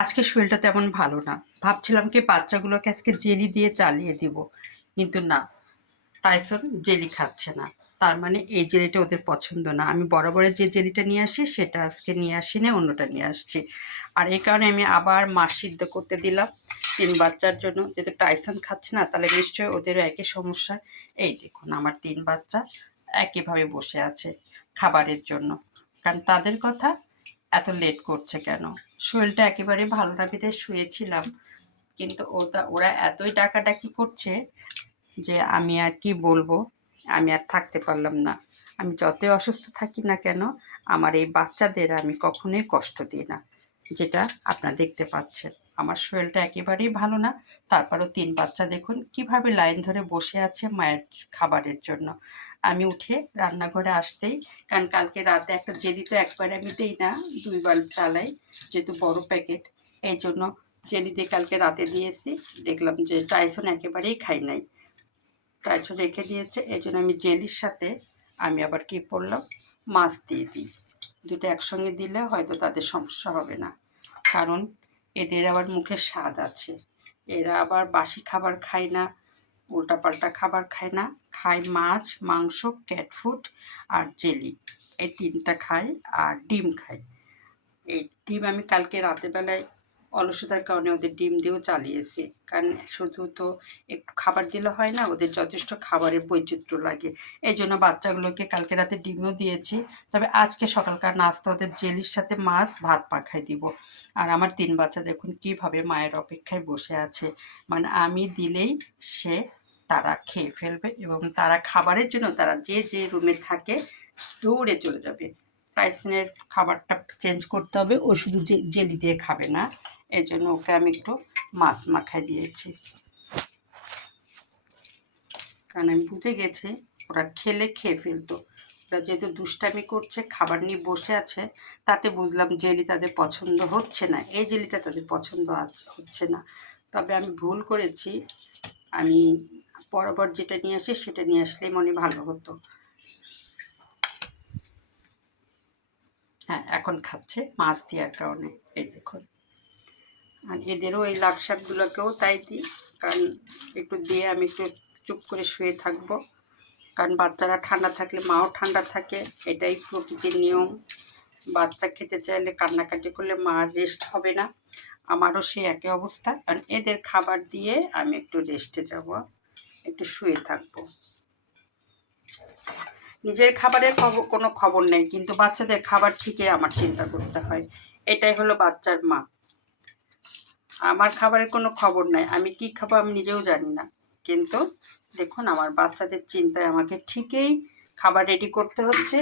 আজকে শরীরটা তেমন ভালো না। ভাবছিলাম কি বাচ্চাগুলোকে আজকে জেলি দিয়ে চালিয়ে দিব, কিন্তু না, টাইসন জেলি খাচ্ছে না। তার মানে এই জেলিটা ওদের পছন্দ না। আমি বরাবরের যে জেলিটা নিয়ে আসি সেটা আজকে নিয়ে আসি না, অন্যটা নিয়ে আসছি। আর এই কারণে আমি আবার মাছ সিদ্ধ করতে দিলাম 3 বাচ্চার জন্য। যেহেতু টাইসন খাচ্ছে না, তাহলে নিশ্চয়ই ওদেরও একই সমস্যা। এই দেখুন আমার 3 বাচ্চা একইভাবে বসে আছে খাবারের জন্য। কারণ তাদের কথা এত লেট করছে কেন? শরীরটা একেবারে ভালো না বিধায় শুয়েছিলাম, কিন্তু ওরা এতই ডাকাডাকি করছে যে আমি আর কি বলবো। আমি আর থাকতে পারলাম না। আমি যতই অসুস্থ থাকি না কেন, আমার এই বাচ্চাদের আমি কখনোই কষ্ট দিই না, যেটা আপনারা দেখতে পাচ্ছেন। আমার শরীরটা একেবারেই ভালো না, তারপরও 3 বাচ্চা দেখুন কিভাবে লাইন ধরে বসে আছে মায়ের খাবারের জন্য। আমি উঠে রান্নাঘরে আসতেই, কারণ কালকে রাতে একটা জেলি তো একবারে আমি দিই না, 2 বার চালাই, যেহেতু বড় প্যাকেট। এই জন্য জেলি দিয়ে কালকে রাতে দিয়েছি। দেখলাম যে টাইসন একেবারেই খাই নাই, টাইসন রেখে দিয়েছে। এই জন্য আমি জেলির সাথে আমি আবার কি করলাম, মাছ দিয়ে দিই। দুটো একসঙ্গে দিলে হয়তো তাদের সমস্যা হবে না, কারণ এদের আবার মুখের স্বাদ আছে। এরা আবার বাসি খাবার খায় না, উল্টাপাল্টা খাবার খায় না, খায় মাছ, মাংস, ক্যাট ফুড আর জেলি। এই 3টা খায়, আর ডিম খায়। এই ডিম আমি কালকে রাতের বেলায় অলসতার কারণে ওদের ডিম দিয়েও চালিয়েছি। কারণ শুধু তো একটু খাবার দিলে হয় না, ওদের যথেষ্ট খাবারের বৈচিত্র্য লাগে। এই জন্য বাচ্চাগুলোকে কালকে রাতে ডিমও দিয়েছি। তবে আজকে সকালকার নাস্তা ওদের জেলির সাথে মাছ ভাত মাখাই দিব। আর আমার 3 বাচ্চা দেখুন কিভাবে মায়ের অপেক্ষায় বসে আছে। মানে আমি দিলেই সে তারা খেয়ে ফেলবে, এবং তারা খাবারের জন্য তারা যে যে রুমে থাকে দৌড়ে চলে যাবে। টাইসনের খাবারটা চেঞ্জ করতে হবে, ও শুধু জেলি দিয়ে খাবে না। এই জন্য ওকে আমি একটু মাছ মাখাই দিয়েছি, কারণ আমি বুঝে গেছি ওরা খেলে খেয়ে ফেলতো। ওরা যেহেতু দুষ্টামি করছে, খাবার নিয়ে বসে আছে, তাতে বুঝলাম জেলি তাদের পছন্দ হচ্ছে না, এই জেলিটা তাদের পছন্দ হচ্ছে না। তবে আমি ভুল করেছি, আমি বরাবর যেটা নিয়ে আসি সেটা নিয়ে আসলেই মনে ভালো হতো। হ্যাঁ, এখন খাচ্ছে মাছ দেওয়ার কারণে। এই দেখুন, আর এদেরও এই লাল শাকগুলোকেও তাই দিই, কারণ একটু দিয়ে আমি একটু চুপ করে শুয়ে থাকবো। কারণ বাচ্চারা ঠান্ডা থাকলে মাও ঠান্ডা থাকে, এটাই প্রকৃতির নিয়ম। বাচ্চা খেতে চাইলে কান্নাকাটি করলে মার রেস্ট হবে না, আমারও সে একই অবস্থা। কারণ এদের খাবার দিয়ে আমি একটু রেস্টে যাব, একটু শুয়ে থাকবো। নিজের খাবারের কোনো খবর নেই, কিন্তু বাচ্চাদের খাবার ঠিকই আমার চিন্তা করতে হয়। এটাই হলো বাচ্চার মা। আমার খাবারের কোনো খবর নাই, আমি কি খাবো আমি নিজেও জানি না, কিন্তু দেখুন আমার বাচ্চাদের চিন্তায় আমাকে ঠিকই খাবার রেডি করতে হচ্ছে।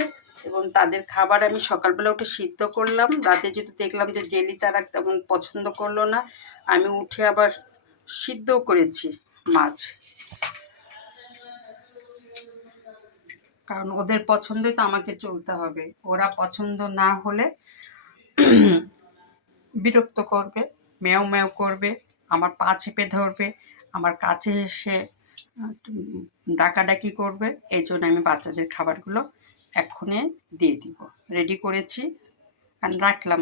এবং তাদের খাবার আমি সকালবেলা উঠে সিদ্ধ করলাম, রাতে যেহেতু দেখলাম যে জেলি তারা তেমন পছন্দ করলো না, আমি উঠে আবার সিদ্ধও করেছি মাছ, কারণ ওদের পছন্দই তো আমাকে চলতে হবে। ওরা পছন্দ না হলে বিরক্ত করবে, ম্যাও ম্যাও করবে, আমার পা চেপে ধরবে, আমার কাছে এসে ডাকাডাকি করবে। এই জন্য আমি বাচ্চাদের খাবারগুলো এক্ষুনি দিয়ে দিব, রেডি করেছি আর রাখলাম।